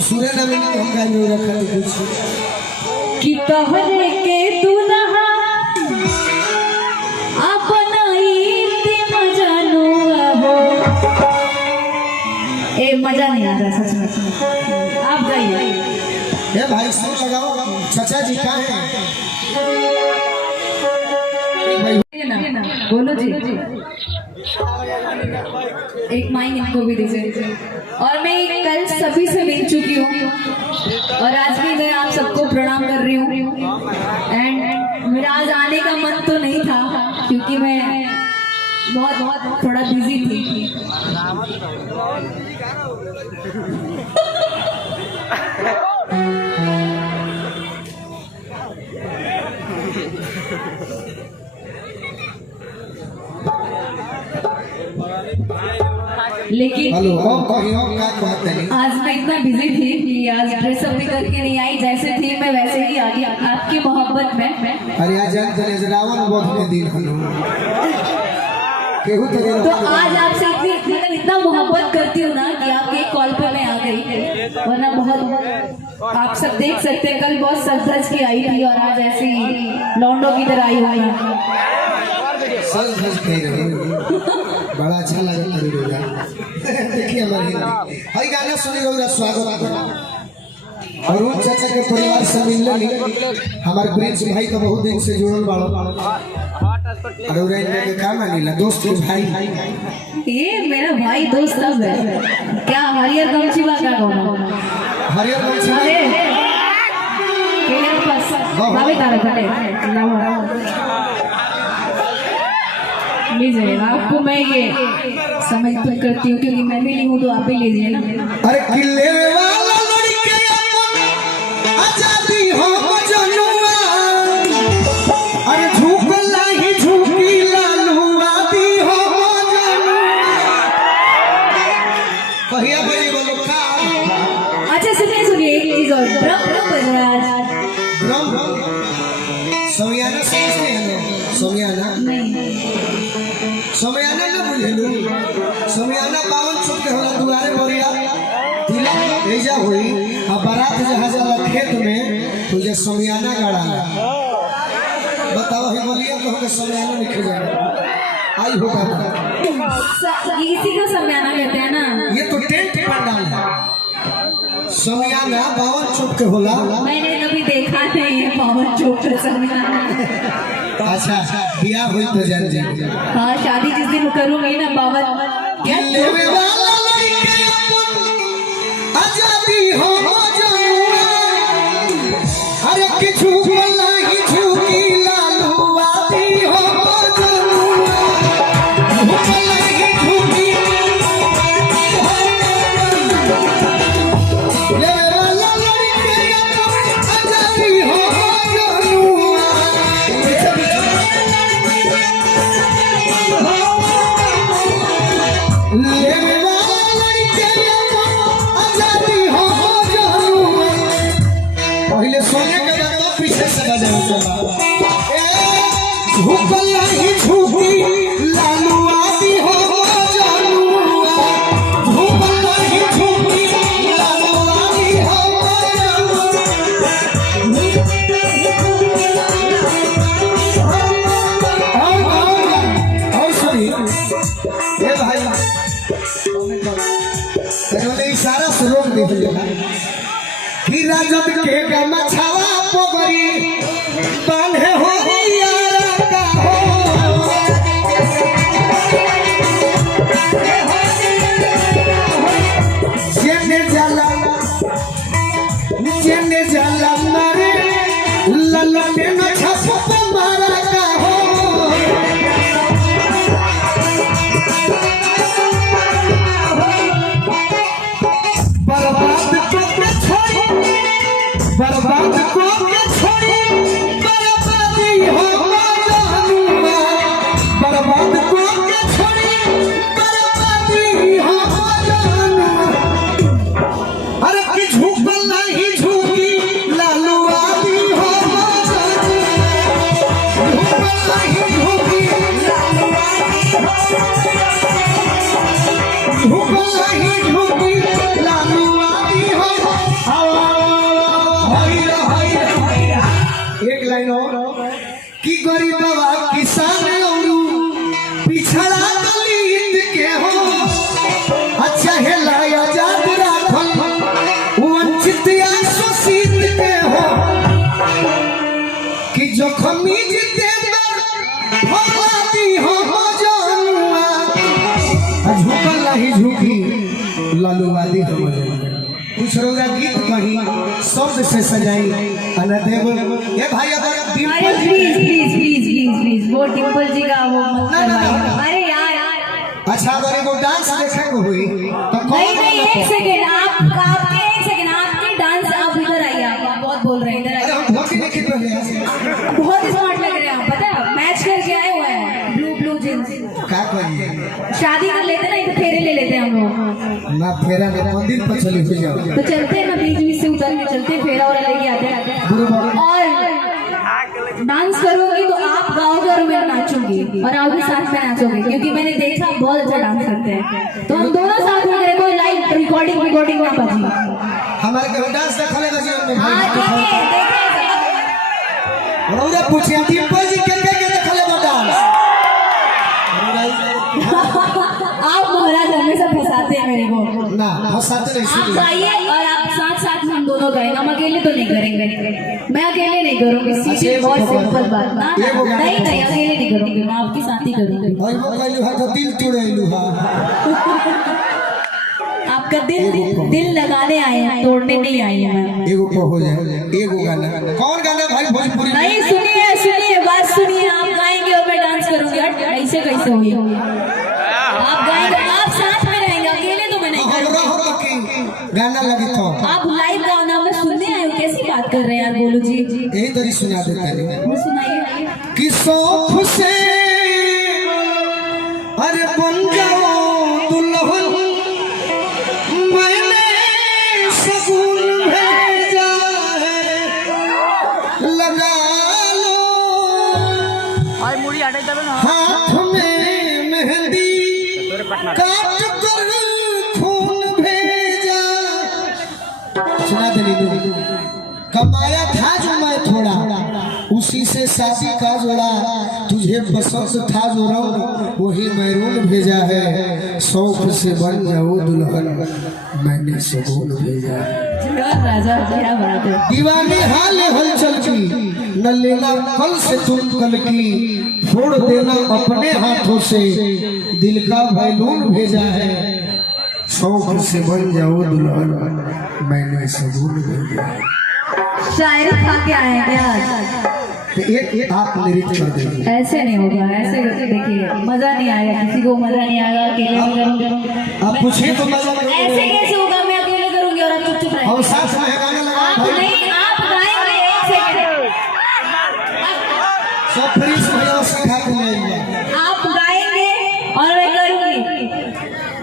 सुरे न मिली हम गाने रखा तो कुछ कि तोहरे के दुल्हा अपनाई ते मजानो हो। ए मजा नहीं आ रहा सच में, आप गाइए। ये भाई सुन लगाओ, चाचा जी कहाँ हैं? बोलो जी, एक माइक इनको भी दीजिए। और मैं कल सभी से मिल चुकी हूँ और आज भी मैं आप सबको प्रणाम कर रही हूँ। एंड मेरा आज आने का मन तो नहीं था क्योंकि मैं बहुत थोड़ा बिजी थी। लेकिन आज मैं इतना बिजी थी कि आज ड्रेसअप भी करके नहीं आई, जैसे थी मैं वैसे ही आ गई आपकी मोहब्बत में। अरे आज रावण वध के दिन तो आज आपसे इतना मोहब्बत करती हूँ ना कि आपके एक कॉल पे मैं आ गई, वरना बहुत आप सब देख सकते हैं कल बहुत सज की आई थी और आज ऐसी लौंडों की तरह आई हुई है। बड़ा अच्छा लगा देखिए हमारे हई गाना सुने स्वागत और उन चाचा के परिवार से मिलने हमारे प्रिंस भाई का बहुत दिन से जुड़ल बाड़ो और इनके का मानिला दोस्त भाई। ये मेरा भाई दोस्त सब है क्या? हरियर गमछीवा का गाना हरियर गमछीवा के पास भाभी तारे खड़े लीजिए। आपको मैं ये समझ करती हूँ क्योंकि मैं भी ली हूँ तो आप भी लीजिए ना। अरे किले वाला लड़के आजादी हो जनुआ, अरे झुकला ही झुकी लालुआ दी हो जनुआ। कहिया गई बोलो का? अच्छा सुनिए एक चीज और, ड्रम बज रहा है। ड्रम सोमियाना समझते हैं ना? सोमियाना नहीं, सोमियाना ना बुझलू। सोमियाना 52 चुप के होला दुआरे बोरिया तिलक भेजा हुई अब बारात जहाँ जाला खेत में तो ये सोमियाना गाड़ा बताओ ही बोलिए तो के सोमियाना लिखे जाए आई होगा इसी को समयाना कहते हैं ना। ये तो टेंट पंडाल है। सोमियाना 52 चुप के होला। मैंने कभी देखा नहीं है 52 चुप के समयाना। अच्छा बिया हुई तो जान जाए। हाँ शादी जिस दिन करूंगी ना बाबा आजादी हो जनुआ, अरे किछु बोला ही झुकी लालुआ दी हो जनुआ, बोला ही झुकी ले वाला लड़के आजादी हो जनुआ। पहले सोने के बाद पीछे से बजाओ झुकला ही झुकी लालुआ दी हो जनुआ, झुकला ही झुकी लालुआ दी हो और सुनी ये भाई इन्होंने इशारा से रोक दीजिएगा कि राजद के गमछावा पोगरी बांधे हो यारा का हो। जेने जाला मारे ललटे न छप मारा का हो। बर्बाद को छोड़ी बर्बाद को छोड़ी बर्बादी हो जनुआ, बर्बाद को छोड़ी बर्बादी हो जनुआ, अरे कि झुकला ही झुकी लालुआ दी हो झुकला ही झुकी लालुआ दी हो झुकला ही झुकी लालुआ दी हो। चितिया सुशील के हो कि जोखमी जिते भगवाती हो जानुआ झुकल नहीं झुकी लालूवादी हो कुछ रोगा गीत कहीं शब्द से सजाई अना देव ये भाई अगर अरे please please please please please वो डिम्पल जी का वो मत करवाइए। अरे यार अच्छा अगर एगो डांस देखे को हुई तो नहीं नहीं एक सेकंड आपके एक सेकंड आपके डांस आप इधर आइए। आप बहुत बोल रहे हैं इधर अरे आइए। हम बहुत ही लिखित रहे हैं बहुत स्मार्ट लग रहे हैं आप पता है मैच करके आए हुए हैं ब्लू ब्लू जींस। क्या करिए शादी कर लेते ना एक फेरे ले लेते हैं हम लोग। ना फेरा ना मंदिर पर चली हुई जाओ तो चलते हैं ना बीच बीच से उतर के चलते हैं फेरा और लेके आते हैं और डांस करोगी तो आप गाओगे और मैं नाचूंगी और आप भी साथ में नाचोगे क्योंकि मैंने देखा बहुत अच्छा डांस करते हैं तो हम दोनों साथ में मेरे को लाइव रिकॉर्डिंग वहाँ बाजी। हमारे के डांस देखले बजी में हाँ भाई देखे और पूछे डिम्पल जी के देखले वो डांस आप महाराज हमेशा फंसाते हैं मेरे को। ना हंसाते नहीं आप सुनिए गाइए और आप साथ साथ में हम दोनों गाएंगे। हम अकेले तो नहीं करेंगे मैं अकेले नहीं करूंगी सीधी बहुत सिंपल बात ना नहीं नहीं अकेले नहीं करूंगी मैं आपके साथ ही करूंगी। भाई वो कहलू है तो दिल तोड़ेलू है आपका दिल लगाने आए हैं तोड़ने नहीं आए हैं। एगो को हो जाए एगो गाना कौन गाना भाई भोजपुरी नहीं सुनिए सुनिए बात सुनिए आप गाएंगे और मैं डांस करूंगी। ऐसे कैसे हुई आप गाएंगे आप साथ में रहेंगे अकेले तो मैं नहीं हमरा करूंगी। हो कि गाना लगी तो आप लाइव गाओ ना मैं सुनने आए हूँ कैसी बात कर रहे हैं यार बोलू जी। यही तरी सुना देता है वो सुनाइए। कि सौख से अरे बन जाओ दुल्हन मैंने सगुन भेजा है लगा लो हाथ में मेहंदी काट कर खून भेजा। सुना दे कमाया था जो मैं थोड़ा उसी से शादी का जोड़ा तुझे पसंद था जो रंग वही मैरून भेजा है शौक से बन जाओ दुल्हन मैंने सगुन भेजा है। राजा क्या बात है। दीवानी हाल हलचल की न लेना कल से तुम कल की फोड़ देना अपने हाथों से दिल का बैलून भेजा है शौक से बन जाओ दुल्हन मैंने सगुन भेजा है। शायरी खा के आए हैं क्या आज? तो एक आप नृत्य कर देंगे ऐसे नहीं होगा ऐसे देखिए मजा नहीं आएगा किसी को मजा नहीं आएगा अकेले में करूंगा। आप पूछिए तो ऐसे कैसे होगा मैं अकेले करूंगी और आप चुप चुप रहेंगे। और साथ में गाना लगा आप भाई नहीं आप गाएंगे एक सेकंड सब फ्री से सिखा के लाएंगे आप गाएंगे और मैं करूंगी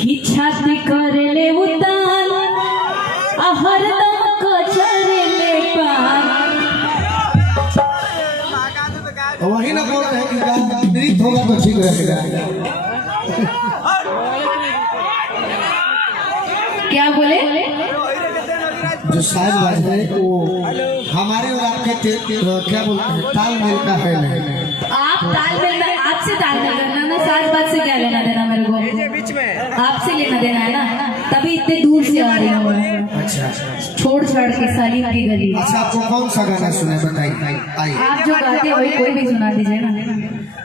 कि छाती कर ले उतान हरदम कचर ले पान। वही ना बोल रहे हैं कि नृत्य होगा तो ठीक रहेगा क्या बोले जो साज बाज है वो हमारे और आपके क्या बोलते हैं तालमेल का है नहीं आप तालमेल में आपसे तालमेल करना ना साज बात से क्या लेना देना मेरे को आपसे लेना देना है ना तभी इतने दूर से आ रही हूँ मैं। अच्छा छोड़ छाड़ के सालिम की गली। अच्छा आपको कौन सा गाना सुना बताइए आइए आप जो गाते हैं वही कोई भी सुना दीजिए ना।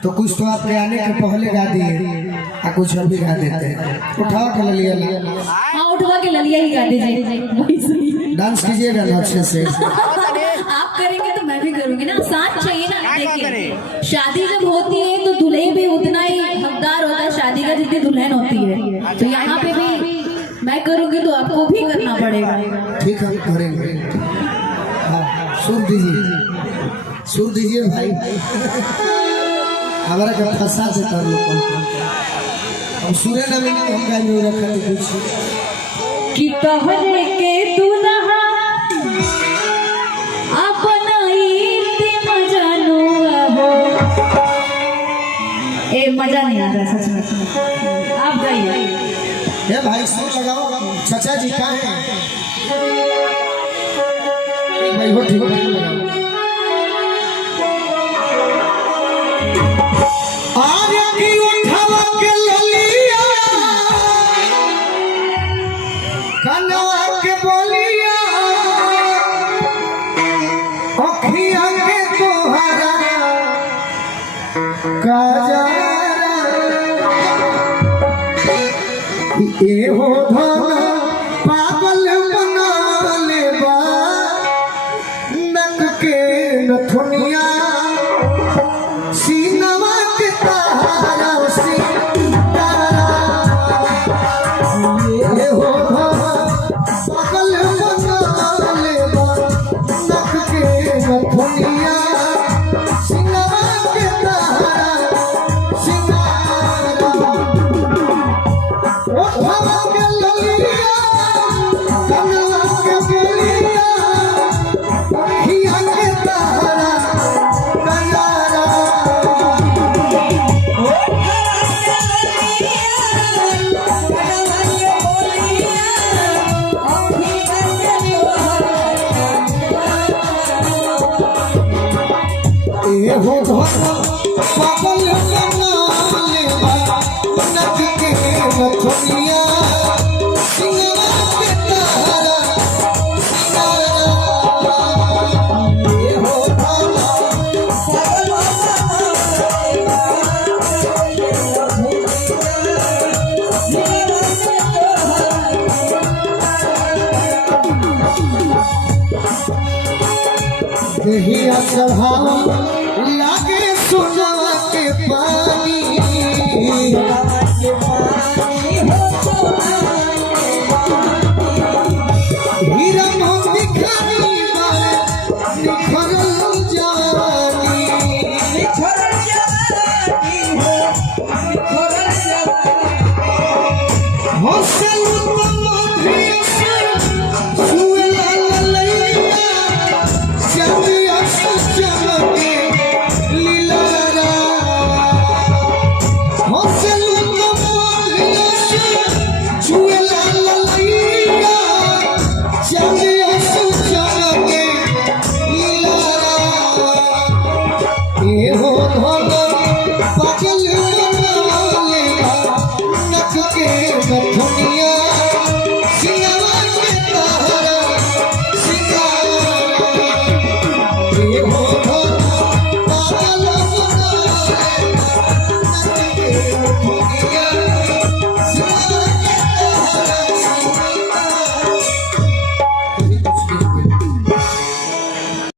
तो कुछ तो आपके आने के पहले गा दिए और कुछ अभी गा देते हैं उठाओ के लिया हाँ उठवा के ललिया ही गा दीजिए वही सुनिए। डांस कीजिएगा ना अच्छे से आप करेंगे तो मैं भी करूंगी ना साथ चाहिए ना। देखिए शादी जब होती है तो दुल्हे भी उतना ही हकदार होता है शादी का जितनी दुल्हन होती है तो यहाँ पे भी मैं करूंगी तो आपको भी करना पड़ेगा। ठीक है करेंगे हाँ सुर दीजिए भाई हमारा का फंसा से कर लो हम सुरे न मिले हम गाय में रखा कुछ कि तोहरे के दुल्हा अपनाईते मजानो हो। ए मजा नहीं आ रहा सच में आप गाइए। ये भाई सुर लगाओ चाचा जी कहाँ हैं भाई हो ठीक लगाओ आर्या की उठावा के ललिया कनवा के बोलिया हो पागल बना लेवा नदी के नथुनिया सिंगरा के तारा ये हो भाला दहिया चढ़ावा लागे सोनवा के पानी हीरा मोती खानी मारे निखरल जवानी हौसल मधुरी से सुला ललैया चंदिया चमके लीला हौसल मधुरी से सुला ललैया चंदिया